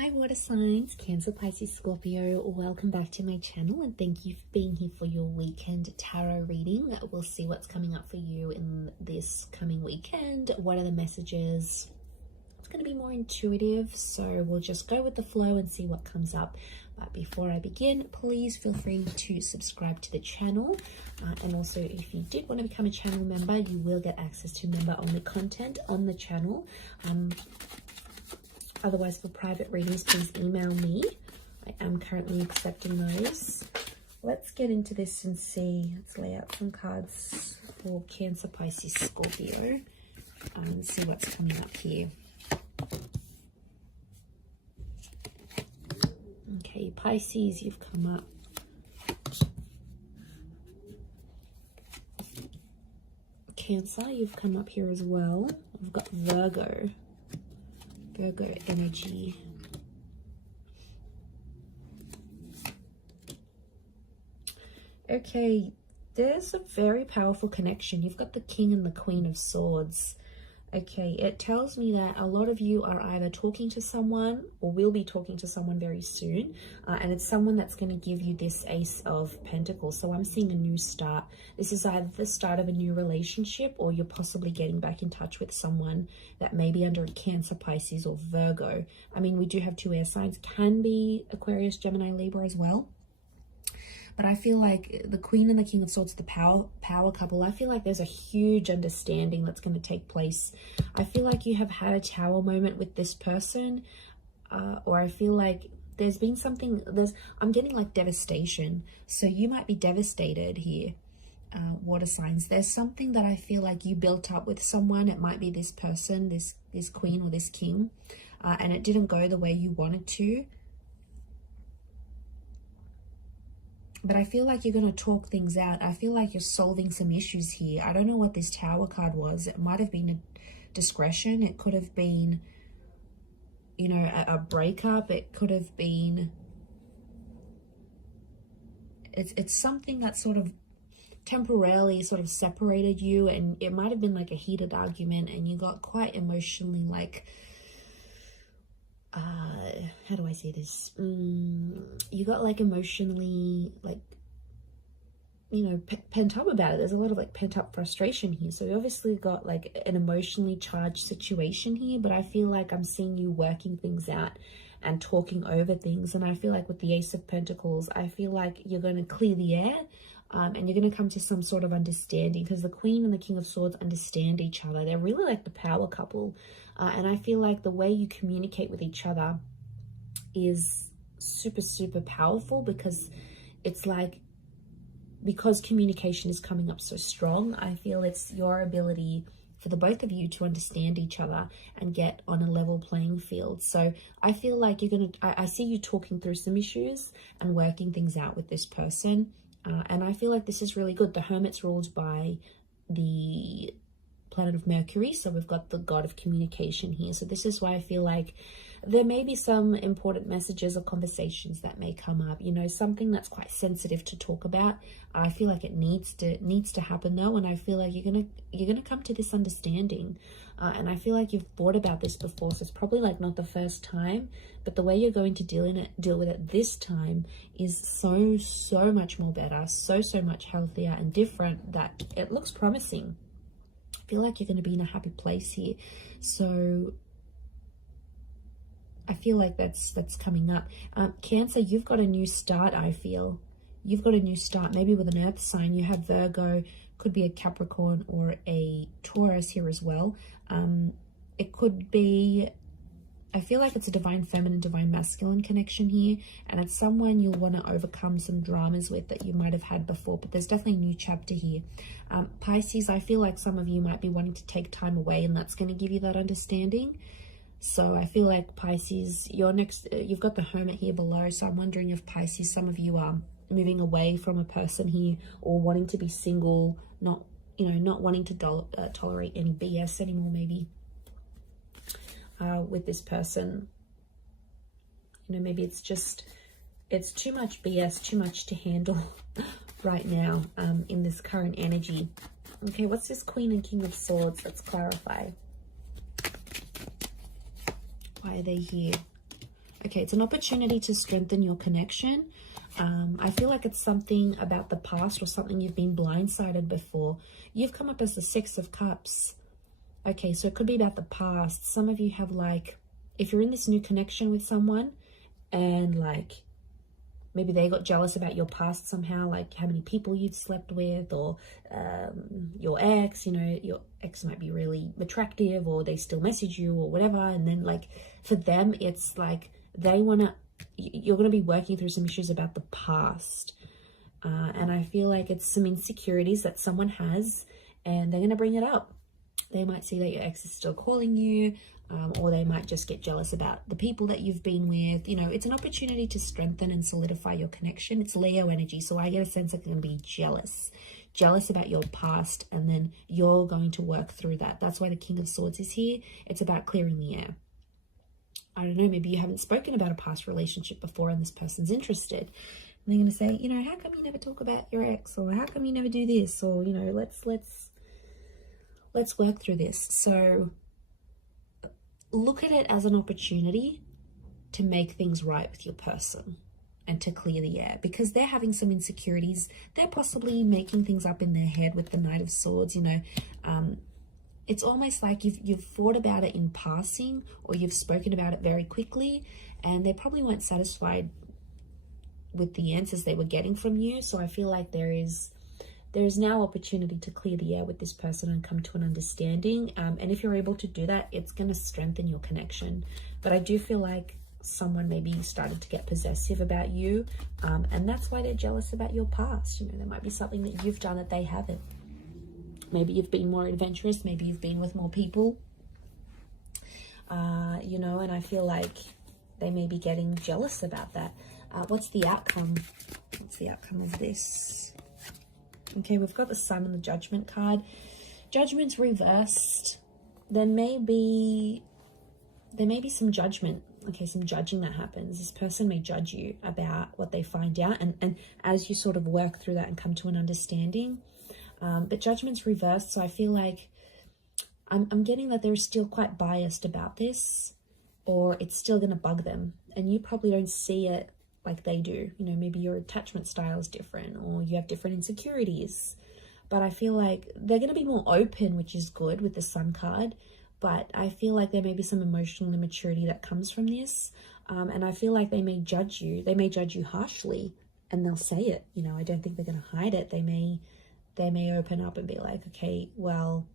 Hi water signs, Cancer, Pisces, Scorpio. Welcome back to my channel and thank you for being here for your weekend tarot reading. We'll see what's coming up for you in this coming weekend. What are the messages? It's going to be more intuitive, so we'll just go with the flow and see what comes up. But before I begin, please feel free to subscribe to the channel. And also, if you did want to become a channel member, you will get access to member-only content on the channel. Otherwise, for private readings, please email me. I am currently accepting those. Let's get into this and see. Let's lay out some cards for Cancer, Pisces, Scorpio and see what's coming up here. Okay, Pisces, you've come up. Cancer, you've come up here as well. We've got Virgo energy. Okay, there's a very powerful connection. You've got the King and the Queen of Swords. Okay, it tells me that a lot of you are either talking to someone or will be talking to someone very soon. And it's someone that's going to give you this Ace of Pentacles. So I'm seeing a new start. This is either the start of a new relationship or you're possibly getting back in touch with someone that may be under a Cancer, Pisces or Virgo. I mean, we do have two air signs. Can be Aquarius, Gemini, Libra as well. But I feel like the Queen and the King of Swords, the power couple, I feel like there's a huge understanding that's going to take place. I feel like you have had a tower moment with this person, or I feel like there's been something, I'm getting like devastation. So you might be devastated here, water signs. There's something that I feel like you built up with someone. It might be this person, this Queen or this King, and it didn't go the way you wanted to. But I feel like you're going to talk things out. I feel like you're solving some issues here. I don't know what this Tower card was. It might have been a discretion. It could have been, you know, a breakup. It could have been... It's something that sort of temporarily sort of separated you. And it might have been like a heated argument and you got quite emotionally like... how do I say this? You got like emotionally like, you know, pent up about it. There's a lot of like pent up frustration here. So you obviously got like an emotionally charged situation here, but I feel like I'm seeing you working things out and talking over things. And I feel like with the Ace of Pentacles, I feel like you're going to clear the air. And you're going to come to some sort of understanding because the Queen and the King of Swords understand each other. They're really like the power couple. And I feel like the way you communicate with each other is super, super powerful because it's like, because communication is coming up so strong, I feel it's your ability for the both of you to understand each other and get on a level playing field. So I feel like you're going to, I see you talking through some issues and working things out with this person. And I feel like this is really good. The Hermit's ruled by the planet of Mercury. So we've got the god of communication here. So this is why I feel like there may be some important messages or conversations that may come up, you know, something that's quite sensitive to talk about. I feel like it needs to happen though. And I feel like you're going to come to this understanding. And I feel like you've thought about this before. So it's probably like not the first time, but the way you're going to deal with it this time is so much more better, so much healthier and different that it looks promising. I feel like you're going to be in a happy place here. So I feel like that's coming up. Cancer, you've got a new start. I feel you've got a new start, maybe with an earth sign. You have Virgo, could be a Capricorn or a Taurus here as well. It could be, I feel like it's a divine feminine, divine masculine connection here, and it's someone you'll want to overcome some dramas with that you might have had before, but there's definitely a new chapter here. Pisces, I feel like some of you might be wanting to take time away, and that's going to give you that understanding. So I feel like Pisces, you've got the Hermit here below, so I'm wondering if Pisces, some of you are moving away from a person here or wanting to be single, not wanting to tolerate any BS anymore, maybe. With this person, you know, maybe it's too much BS, too much to handle right now in this current energy. Okay, what's this Queen and King of Swords? Let's clarify. Why are they here? Okay, it's an opportunity to strengthen your connection. I feel like it's something about the past or something you've been blindsided before. You've come up as the Six of Cups. Okay, so it could be about the past. Some of you have like, if you're in this new connection with someone and like maybe they got jealous about your past somehow, like how many people you'd slept with, or your ex, you know, your ex might be really attractive or they still message you or whatever. And then like for them, it's like they want to, you're going to be working through some issues about the past. And I feel like it's some insecurities that someone has and they're going to bring it up. They might see that your ex is still calling you, or they might just get jealous about the people that you've been with. You know, it's an opportunity to strengthen and solidify your connection. It's Leo energy, so I get a sense that they're going to be jealous about your past, and then you're going to work through that. That's why the King of Swords is here. It's about clearing the air. I don't know, maybe you haven't spoken about a past relationship before and this person's interested. And they're going to say, you know, how come you never talk about your ex? Or how come you never do this? Or, you know, let's work through this. So look at it as an opportunity to make things right with your person and to clear the air, because they're having some insecurities. They're possibly making things up in their head with the Knight of Swords. You know, it's almost like you've thought about it in passing, or you've spoken about it very quickly, and they probably weren't satisfied with the answers they were getting from you. So I feel like there is now opportunity to clear the air with this person and come to an understanding. And if you're able to do that, it's going to strengthen your connection. But I do feel like someone maybe started to get possessive about you, and that's why they're jealous about your past. You know, there might be something that you've done that they haven't. Maybe you've been more adventurous. Maybe you've been with more people. You know, and I feel like they may be getting jealous about that. What's the outcome? What's the outcome of this? Okay, we've got the Sun and the Judgment card. Judgment's reversed. There may be some judgment. Okay, some judging that happens. This person may judge you about what they find out, and as you sort of work through that and come to an understanding. But judgment's reversed, so I feel like I'm getting that they're still quite biased about this, or it's still going to bug them, and you probably don't see it like they do. You know, maybe your attachment style is different, or you have different insecurities. But I feel like they're going to be more open, which is good with the Sun card. But I feel like there may be some emotional immaturity that comes from this. And I feel like they may judge you. They may judge you harshly, and they'll say it. You know, I don't think they're going to hide it. They may open up and be like, okay, well,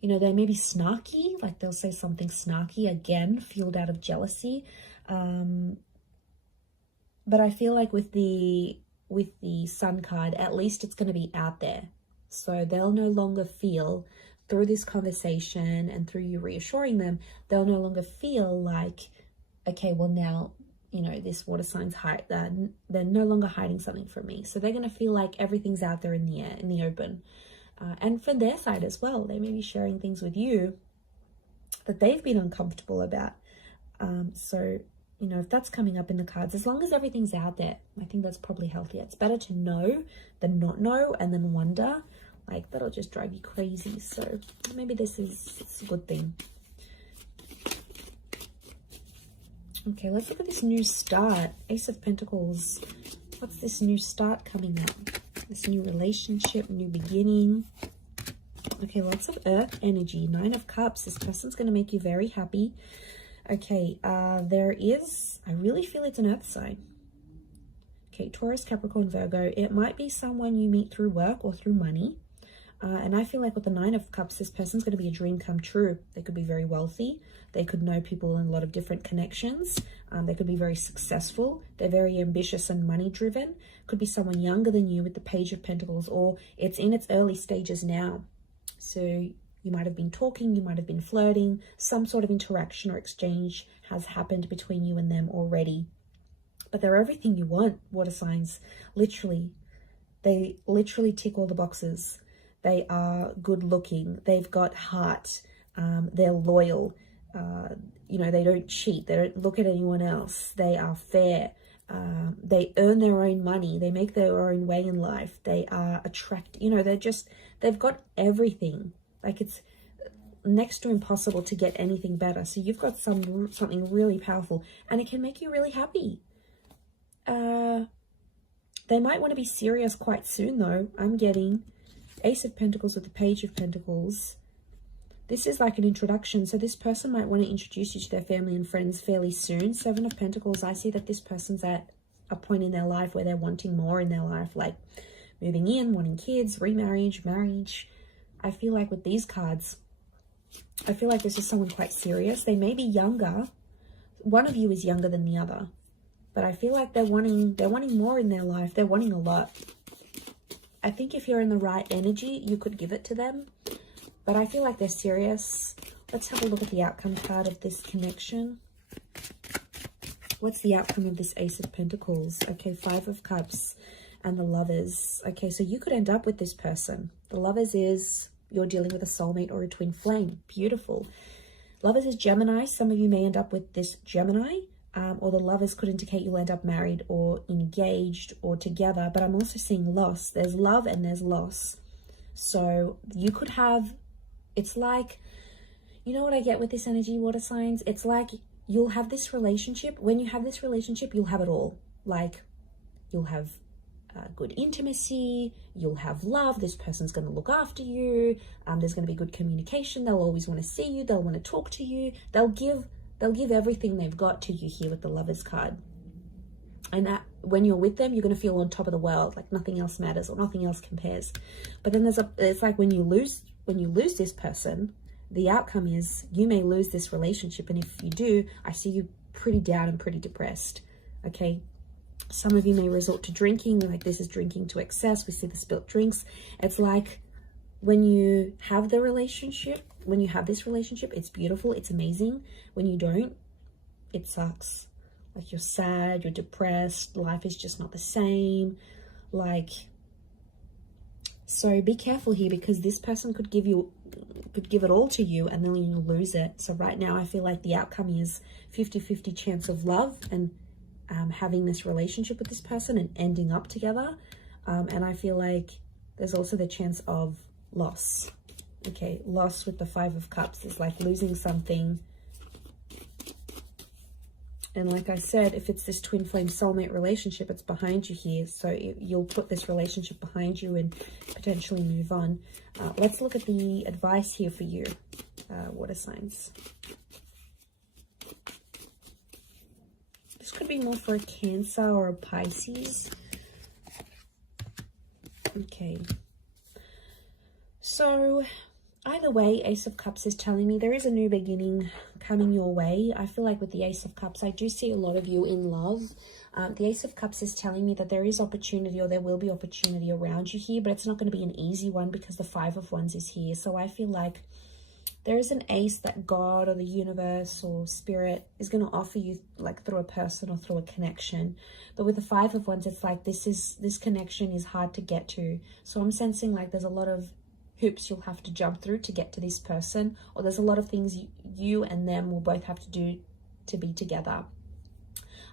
you know, they may be snarky. Like they'll say something snarky, again, fueled out of jealousy. But I feel like with the Sun card, at least it's going to be out there. So they'll no longer feel, through this conversation and through you reassuring them, they'll no longer feel like, okay, well now, you know, this water sign's they're no longer hiding something from me. So they're going to feel like everything's out there in the air, in the open. And from their side as well, they may be sharing things with you that they've been uncomfortable about. So, you know, if that's coming up in the cards, as long as everything's out there, I think that's probably healthier. It's better to know than not know and then wonder. Like, that'll just drive you crazy. So maybe this is a good thing. Okay, let's look at this new start. Ace of Pentacles. What's this new start coming up? This new relationship, new beginning. Okay, lots of earth energy. 9 of Cups. This person's going to make you very happy. Okay, I really feel it's an earth sign. Okay, Taurus, Capricorn, Virgo. It might be someone you meet through work or through money. And I feel like with the 9 of Cups, this person's going to be a dream come true. They could be very wealthy. They could know people in a lot of different connections. They could be very successful. They're very ambitious and money driven. Could be someone younger than you with the Page of Pentacles, or it's in its early stages now. So you might have been talking, you might have been flirting. Some sort of interaction or exchange has happened between you and them already. But they're everything you want, water signs. Literally. They literally tick all the boxes. They are good looking. They've got heart. They're loyal. You know, they don't cheat. They don't look at anyone else. They are fair. They earn their own money. They make their own way in life. They are attractive. You know, they've got everything. Like next to impossible to get anything better. So you've got something really powerful, and it can make you really happy. They might want to be serious quite soon, though. I'm getting Ace of Pentacles with the Page of Pentacles. This is like an introduction. So this person might want to introduce you to their family and friends fairly soon. Seven of Pentacles, I see that this person's at a point in their life where they're wanting more in their life, like moving in, wanting kids, remarriage, marriage. I feel like with these cards, I feel like this is someone quite serious. They may be younger. One of you is younger than the other. But I feel like they're wanting more in their life. They're wanting a lot. I think if you're in the right energy, you could give it to them. But I feel like they're serious. Let's have a look at the outcome card of this connection. What's the outcome of this Ace of Pentacles? Okay, Five of Cups and the Lovers. Okay, so you could end up with this person. The Lovers is you're dealing with a soulmate or a twin flame. Beautiful. Lovers is Gemini. Some of you may end up with this Gemini. Or the Lovers could indicate you'll end up married or engaged or together. But I'm also seeing loss. There's love and there's loss. So you could have, it's like, you know what I get with this energy, water signs? It's like you'll have this relationship. When you have this relationship, you'll have it all. Like you'll have good intimacy, you'll have love, this person's going to look after you, there's going to be good communication, they'll always want to see you, they'll want to talk to you, they'll give everything they've got to you here with the Lovers card. And that when you're with them, you're going to feel on top of the world, like nothing else matters or nothing else compares. But then it's like when you lose this person, the outcome is you may lose this relationship. And if you do, I see you pretty down and pretty depressed. Okay. Some of you may resort to drinking, like this is drinking to excess. We see the spilt drinks. It's like when you have the relationship, when you have this relationship, it's beautiful, it's amazing. When you don't, it sucks. Like you're sad, you're depressed, life is just not the same. Like, so be careful here because this person could give it all to you and then you'll lose it. So right now I feel like the outcome is 50-50 chance of love and having this relationship with this person and ending up together. And I feel like there's also the chance of loss. Okay, loss with the Five of Cups is like losing something. And like I said, if it's this twin flame soulmate relationship, it's behind you here. So you'll put this relationship behind you and potentially move on. Let's look at the advice here for you, water signs. This could be more for a Cancer or a Pisces. Okay. So either way, Ace of Cups is telling me there is a new beginning coming your way. I feel like with the Ace of Cups, I do see a lot of you in love. The Ace of Cups is telling me that there is opportunity or there will be opportunity around you here, but it's not going to be an easy one because the Five of Wands is here. So I feel like there is an ace that God or the universe or spirit is going to offer you like through a person or through a connection. But with the Five of Wands, it's like this connection is hard to get to. So I'm sensing like there's a lot of hoops you'll have to jump through to get to this person, or there's a lot of things you and them will both have to do to be together.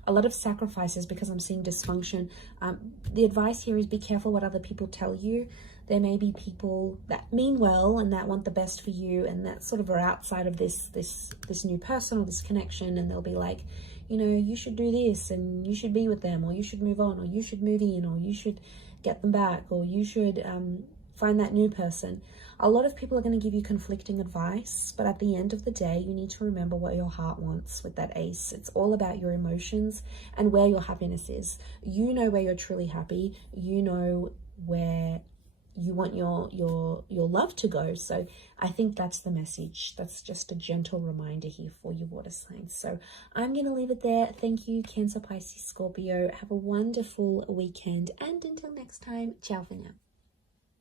A lot of sacrifices because I'm seeing dysfunction. The advice here is be careful what other people tell you. There may be people that mean well and that want the best for you and that sort of are outside of this new person or this connection, and they'll be like, you know, you should do this and you should be with them, or you should move on, or you should move in, or you should get them back, or you should find that new person. A lot of people are going to give you conflicting advice, but at the end of the day, you need to remember what your heart wants with that ace. It's all about your emotions and where your happiness is. You know where you're truly happy. You know where you want your love to go. So I think that's the message. That's just a gentle reminder here for you, water signs. So I'm going to leave it there. Thank you, Cancer, Pisces, Scorpio. Have a wonderful weekend. And until next time, ciao for now.